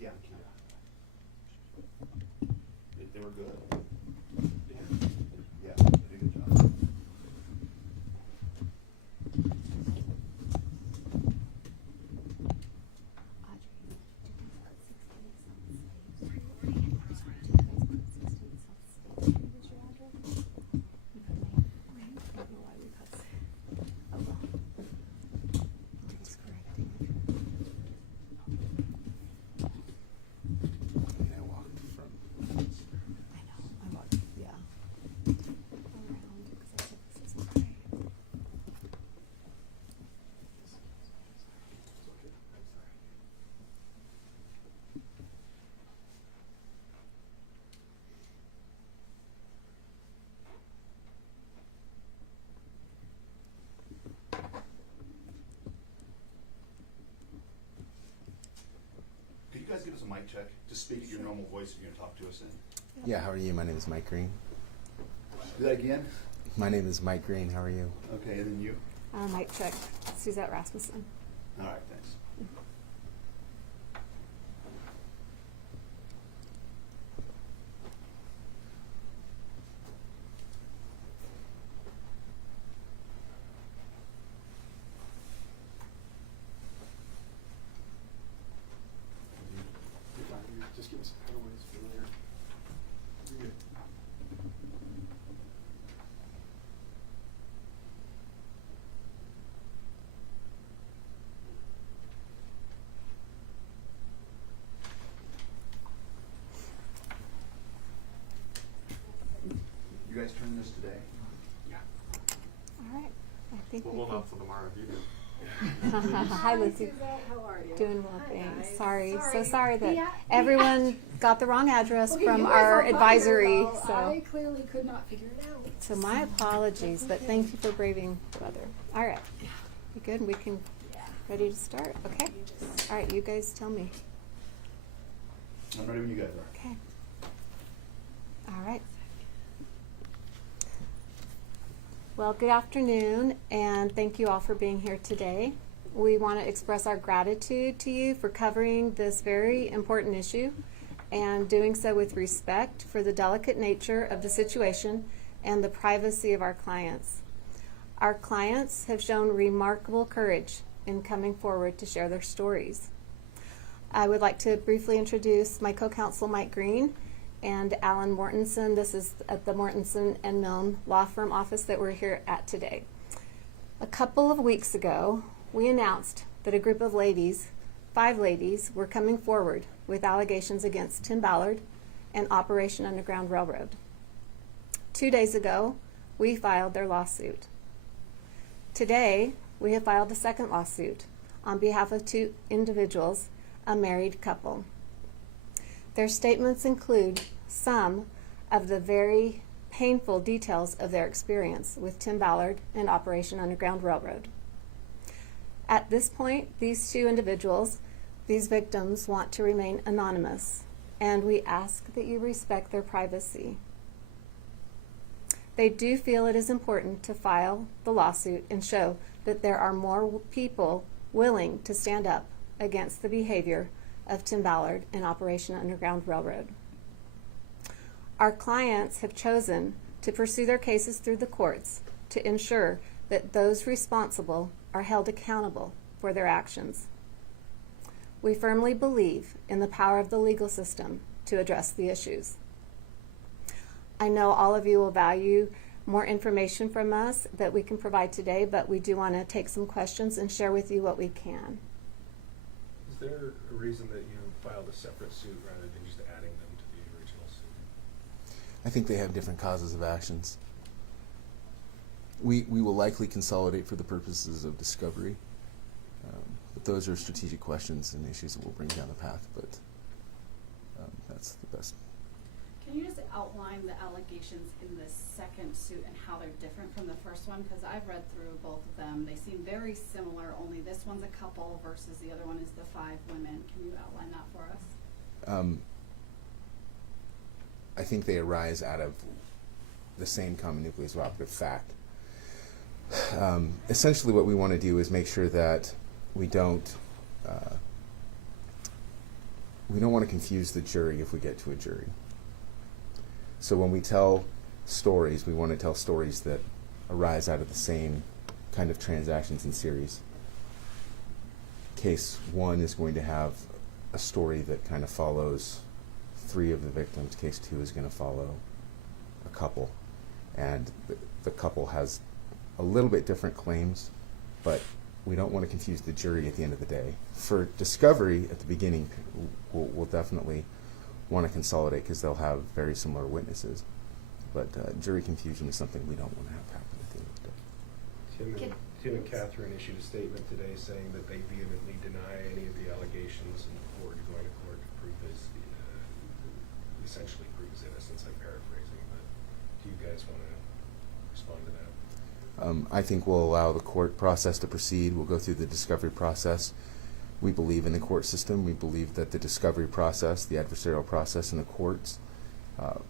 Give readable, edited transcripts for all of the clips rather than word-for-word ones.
Yeah. They were good. Yeah, they did a good job. Could you guys give us a mic check? Just speak at your normal voice if you're going to talk to us in. Yeah, how are you? My name is Mike Green. Do that again. My name is Mike Green. How are you? Okay, and then you? Mic check. Suzette Rasmussen. All right, thanks. Just give us a pairways for later. You're good. You guys turn this today? Yeah. All right. I think We'll we hold can. off till tomorrow if you do. Hi, Lucy. Suzette. How are you? Doing well, Hi, thanks. guys. Sorry. So sorry that Yeah. everyone got the wrong address Okay, from you guys our all got it advisory. well. So, I clearly could not figure it out. so my apologies, but thank you for braving the weather. All right. You good? We can Yeah. ready to start. Okay. You just- All right. You guys tell me. I'm ready when you guys are. Okay. All right. Well, good afternoon, and thank you all for being here today. We want to express our gratitude to you for covering this very important issue and doing so with respect for the delicate nature of the situation and the privacy of our clients. Our clients have shown remarkable courage in coming forward to share their stories. I would like to briefly introduce my co-counsel, Mike Green, and Alan Mortensen. This is at the Mortensen and Milne law firm office that we're here at today. A couple of weeks ago, we announced that a group of ladies, 5 ladies, were coming forward with allegations against Tim Ballard and Operation Underground Railroad. 2 days ago, we filed their lawsuit. Today, we have filed a second lawsuit on behalf of 2 individuals, a married couple. Their statements include some of the very painful details of their experience with Tim Ballard and Operation Underground Railroad. At this point, these 2 individuals, these victims, want to remain anonymous, and we ask that you respect their privacy. They do feel it is important to file the lawsuit and show that there are more people willing to stand up against the behavior of Tim Ballard and Operation Underground Railroad. Our clients have chosen to pursue their cases through the courts to ensure that those responsible are held accountable for their actions. We firmly believe in the power of the legal system to address the issues. I know all of you will value more information from us that we can provide today, but we do want to take some questions and share with you what we can. Is there a reason that you filed a separate suit rather than just adding them to the original suit? I think they have different causes of actions. We will likely consolidate for the purposes of discovery, but those are strategic questions and issues that we'll bring down the path, but that's the best. Can you just outline the allegations in this second suit and how they're different from the first one? Because I've read through both of them. They seem very similar, only this one's a couple versus the other one is the 5 women. Can you outline that for us? I think they arise out of the same common nucleus of operative fact. Essentially what we want to do is make sure that we don't we don't want to confuse the jury if we get to a jury. So when we tell stories, we want to tell stories that arise out of the same kind of transactions in series. Case 1 is going to have a story that kind of follows 3 of the victims. Case 2 is going to follow a couple. And the couple has a little bit different claims, but we don't want to confuse the jury at the end of the day. For discovery at the beginning, we'll definitely want to consolidate because they'll have very similar witnesses. But jury confusion is something we don't want to have happen at the end of the day. Tim and Catherine issued a statement today saying that they vehemently deny any of the allegations, and the court going to court to prove his, essentially prove his innocence. I'm paraphrasing, but do you guys want to respond to that? I think we'll allow the court process to proceed. We'll go through the discovery process. We believe in the court system. We believe that the discovery process, the adversarial process in the courts,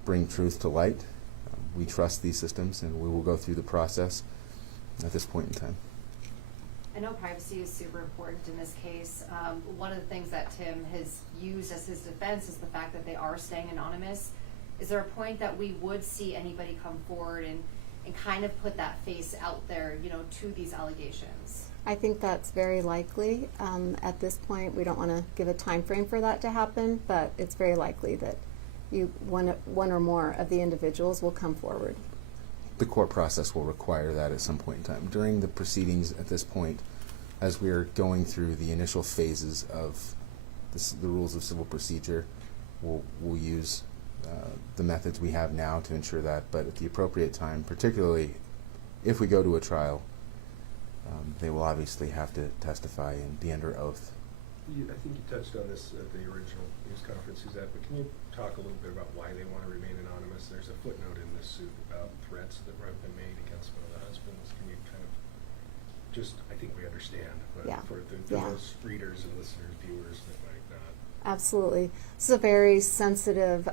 bring truth to light. We trust these systems, and we will go through the process at this point in time. I know privacy is super important in this case. One of the things that Tim has used as his defense is the fact that they are staying anonymous. Is there a point that we would see anybody come forward and kind of put that face out there, to these allegations? I think that's very likely. At this point, we don't want to give a time frame for that to happen, but it's very likely that one or more of the individuals will come forward. The court process will require that at some point in time. During the proceedings at this point, as we are going through the initial phases of the rules of civil procedure, we'll use the methods we have now to ensure that, but at the appropriate time, particularly if we go to a trial, they will obviously have to testify and be under oath. I think you touched on this at the original news conference, Suzette, but can you talk a little bit about why they want to remain anonymous? There's a footnote in this suit about threats that have been made against one of the husbands. Can you kind of I think we understand, but Yeah. for Yeah. those readers and listeners, viewers that might not. Absolutely. This is a very sensitive,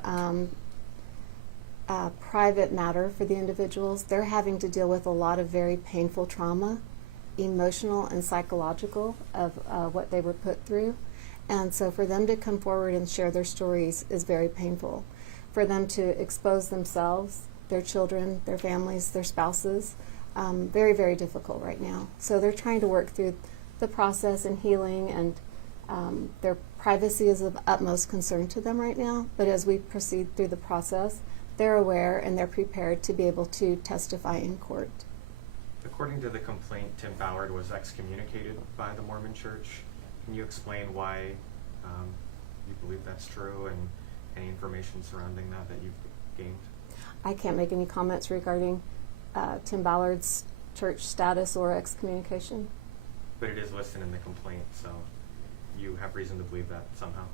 private matter for the individuals. They're having to deal with a lot of very painful trauma, emotional and psychological, of what they were put through. And so for them to come forward and share their stories is very painful. For them to expose themselves, their children, their families, their spouses, very, very difficult right now. So they're trying to work through the process and healing, and their privacy is of utmost concern to them right now. But as we proceed through the process, they're aware and they're prepared to be able to testify in court. According to the complaint, Tim Ballard was excommunicated by the Mormon Church. Can you explain why you believe that's true, and any information surrounding that you've gained? I can't make any comments regarding Tim Ballard's church status or excommunication. But it is listed in the complaint, so you have reason to believe that somehow?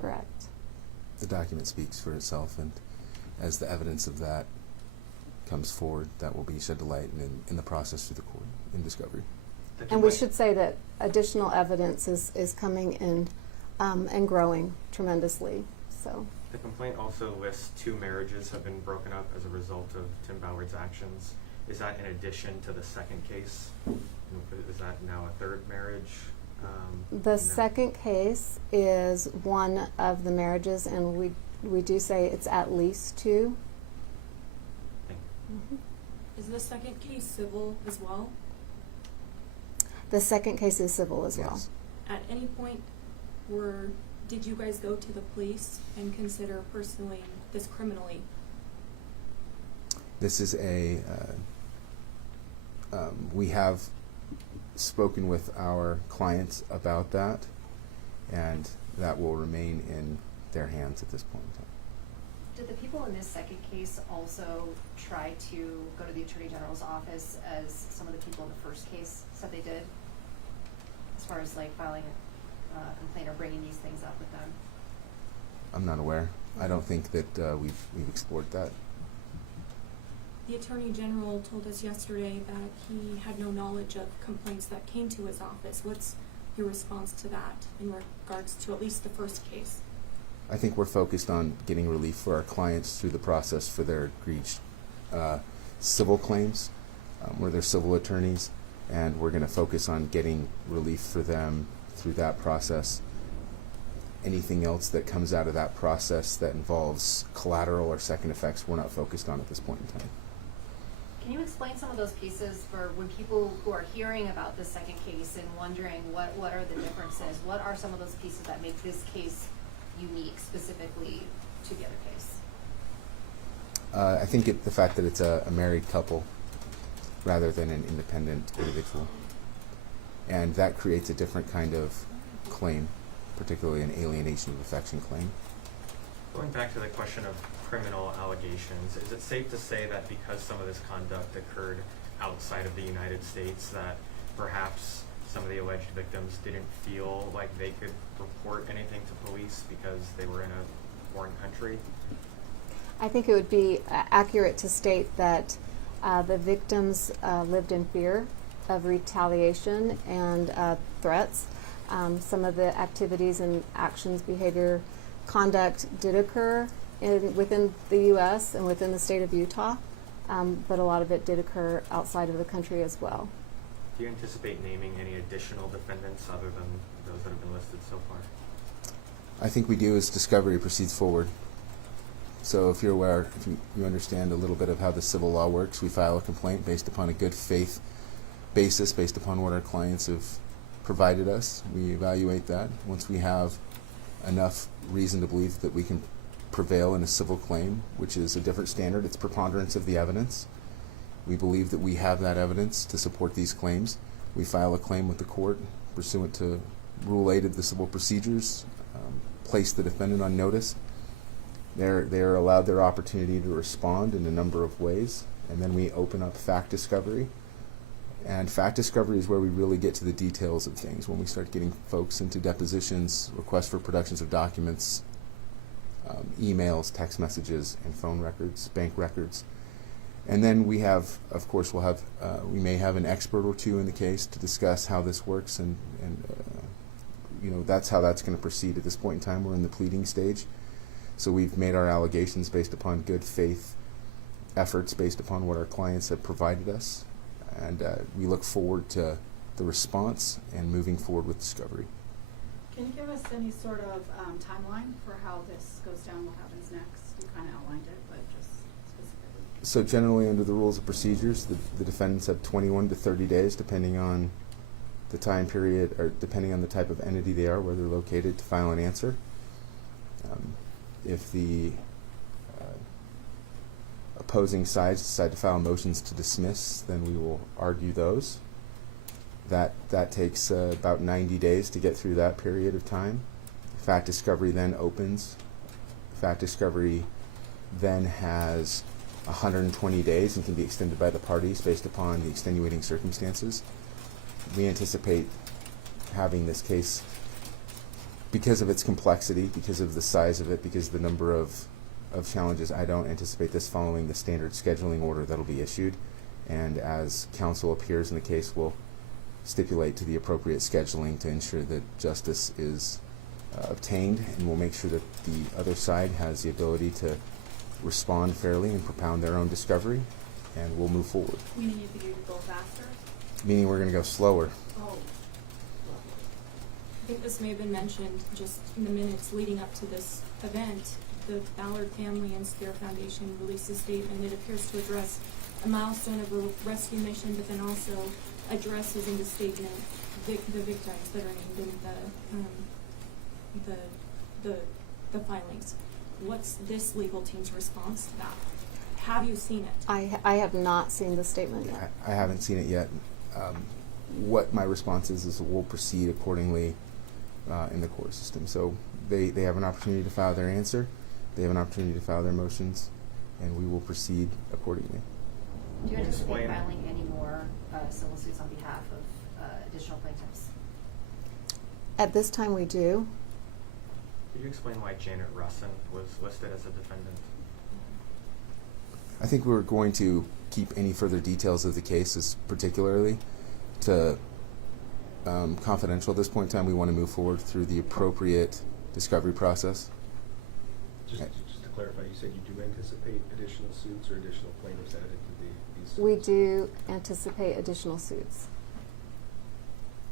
Correct. The document speaks for itself, and as the evidence of that comes forward, that will be shed to light in the process through the court in discovery. And we should say that additional evidence is coming in and growing tremendously. So The complaint also lists 2 marriages have been broken up as a result of Tim Ballard's actions. Is that in addition to the second case? Is that now a 3rd marriage? the second case is one of the marriages, and we do say it's at least 2. Is the second case civil as well? The second case is civil as well. Yes. At any point did you guys go to the police and consider pursuing this criminally? This is we have spoken with our clients about that, and that will remain in their hands at this point in time. Did the people in this second case also try to go to the Attorney General's office as some of the people in the first case said they did? As far as like filing a complaint or bringing these things up with them? I'm not aware. I don't think that we've explored that. The Attorney General told us yesterday that he had no knowledge of complaints that came to his office. What's your response to that in regards to at least the first case? I think we're focused on getting relief for our clients through the process for their egregious civil claims, where they're civil attorneys, and we're going to focus on getting relief for them through that process. anything else that comes out of that process that involves collateral or second effects, we're not focused on at this point in time. Can you explain some of those pieces for when people who are hearing about this second case and wondering what are the differences? What are some of those pieces that make this case unique specifically to the other case? I think the fact that it's a married couple rather than an independent individual. And that creates a different kind of claim, particularly an alienation of affection claim. Going back to the question of criminal allegations, is it safe to say that because some of this conduct occurred outside of the United States that perhaps some of the alleged victims didn't feel like they could report anything to police because they were in a foreign country? I think it would be accurate to state that the victims lived in fear of retaliation and threats. Some of the activities and actions, behavior, conduct did occur within the U.S. and within the state of Utah, but a lot of it did occur outside of the country as well. Do you anticipate naming any additional defendants other than those that have been listed so far? I think we do as discovery proceeds forward. So if you're aware, if you understand a little bit of how the civil law works, we file a complaint based upon a good faith basis, based upon what our clients have provided us. We evaluate that. Once we have enough reason to believe that we can prevail in a civil claim, which is a different standard, it's preponderance of the evidence. We believe that we have that evidence to support these claims. We file a claim with the court pursuant to Rule 8 of the Civil Procedures, place the defendant on notice. They're allowed their opportunity to respond in a number of ways, and then we open up fact discovery. And fact discovery is where we really get to the details of things, when we start getting folks into depositions, requests for productions of documents, emails, text messages, and phone records, bank records. And then we have, of course, we may have an expert or two in the case to discuss how this works, and that's how that's going to proceed at this point in time. We're in the pleading stage. So we've made our allegations based upon good faith efforts, based upon what our clients have provided us. And we look forward to the response and moving forward with discovery. Can you give us any sort of timeline for how this goes down, what happens next? You kind of outlined it, but just specifically. So generally under the rules of procedures, the defendants have 21 to 30 days, depending on the time period, or depending on the type of entity they are, where they're located, to file an answer. If the opposing sides decide to file motions to dismiss, then we will argue those. That takes about 90 days to get through that period of time. Fact discovery then opens. Fact discovery then has 120 days and can be extended by the parties based upon the extenuating circumstances. We anticipate having this case, because of its complexity, because of the size of it, because of the number of challenges, I don't anticipate this following the standard scheduling order that'll be issued. And as counsel appears in the case, we'll stipulate to the appropriate scheduling to ensure that justice is obtained, and we'll make sure that the other side has the ability to respond fairly and propound their own discovery, and we'll move forward. Meaning you think you could go faster? Meaning we're going to go slower. Oh. I think this may have been mentioned just in the minutes leading up to this event. The Ballard Family and Spear Foundation released a statement. It appears to address a milestone of a rescue mission, but then also addresses in the statement the victims that are named in the filings. What's this legal team's response to that? Have you seen it? I have not seen the statement yet. I haven't seen it yet. What my response is we'll proceed accordingly in the court system. So they have an opportunity to file their answer, they have an opportunity to file their motions, and we will proceed accordingly. Do you anticipate Explain. filing any more civil suits on behalf of additional plaintiffs? At this time, we do. Could you explain why Janet Russin was listed as a defendant? I think we're going to keep any further details of the case, as particularly to confidential at this point in time. We want to move forward through the appropriate discovery process. Just to clarify, you said you do anticipate additional suits or additional plaintiffs added to these suits? We do anticipate additional suits.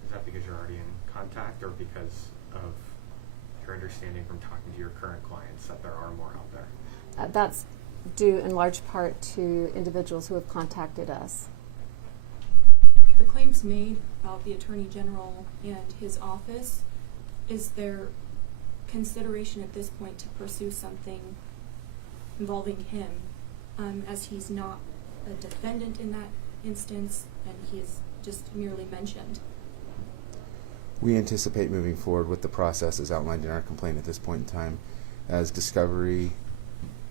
Is that because you're already in contact, or because of your understanding from talking to your current clients that there are more out there? That's due in large part to individuals who have contacted us. The claims made about the Attorney General and his office, is there consideration at this point to pursue something involving him, as he's not a defendant in that instance and he is just merely mentioned? We anticipate moving forward with the process as outlined in our complaint at this point in time. As discovery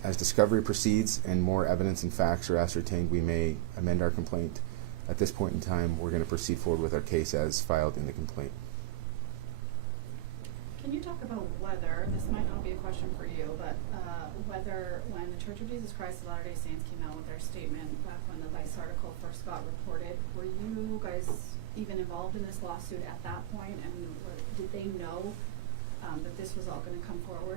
proceeds and more evidence and facts are ascertained, we may amend our complaint. At this point in time, we're going to proceed forward with our case as filed in the complaint. Can you talk about whether, this might not be a question for you, but whether when the Church of Jesus Christ of Latter-day Saints came out with their statement back when the Vice article first got reported, were you guys even involved in this lawsuit at that point? And did they know that this was all going to come forward?